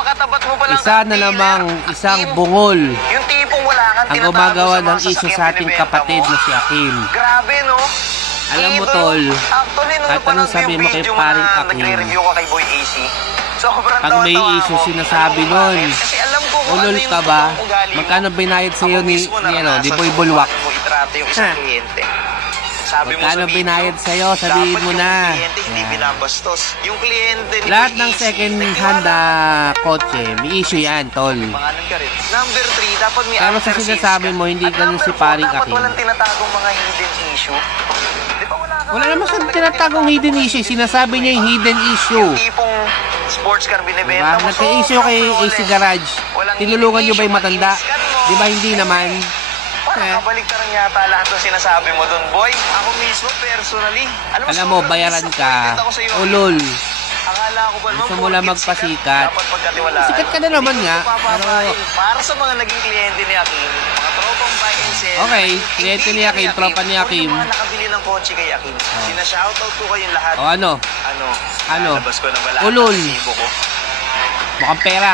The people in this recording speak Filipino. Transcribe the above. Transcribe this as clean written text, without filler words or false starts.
napakatapat mo palang Isa na namang isang bungol yung tipong wala kang ang tinatago gumagawa sa mga ng issue sasakyan sa ating binibenta kapatid mo. na si Akim. Grabe, no? Alam mo, Idol. tol, Actually, nung kahit anong napanood ko sabihin yung mo kay video paring na Akim, nagre-review ka kay Boy AC, sobrang pag may tawa-tawa issue ako. sinasabi Alam mo nun, bakit? Kasi alam ko kung ulol ano yung ka ba? totoong ugali mo. Magkano binayad sa'yo Ako ni mismo naranasan di Boy ko Bulwak? paano mo itrato yung isang kliyente. Sabi mo Magkano sa video, binayad sa'yo? Sabihin dapat mo yung na. kliyente hindi Yan. binabastos. Yung kliyente ni Lahat Boy ng AC, second nagtiwala hand na kotse, may issue yan, tol. Pangalan ka rin. Number 3, dapat may Pero sa after sales sinasabi ka. mo, hindi At ganun si number 4, paring dapat Akim. walang tinatagong mga hidden issue. Di ba Wala naman siyang talagang tinatagong hidden mga issue. Sinasabi niya yung hidden issue. Yung tipong sports car binibenta Diba? mo. Nagka-issue kay AC Garage. Tinulungan niyo ba yung matanda? Di ba hindi naman? Parang kabaliktaran yata lahat ng sinasabi mo doon, boy. Ako mismo, personally. Alam mo, sobrang bayaran ka. disappointed ako sa'yo. Ulol. Akala ko ba naman, Gusto mo lang porket magpasikat. dapat pagkatiwalaan. Sikat ka na naman Hindi nga, ko papapain. pero- Para sa mga naging kliyente ni Akim, mga tropang buy and sell. Okay, hindi kliyente ni ka Akim, tropa ni Akim. Or yung mga nakabili ng kotse kay Akim. Sina-shoutout ko kayong lahat. O ano? Ano? Ano? Lalabas ko na ba lahat Ulol. ng resibo ko? Mukhang pera.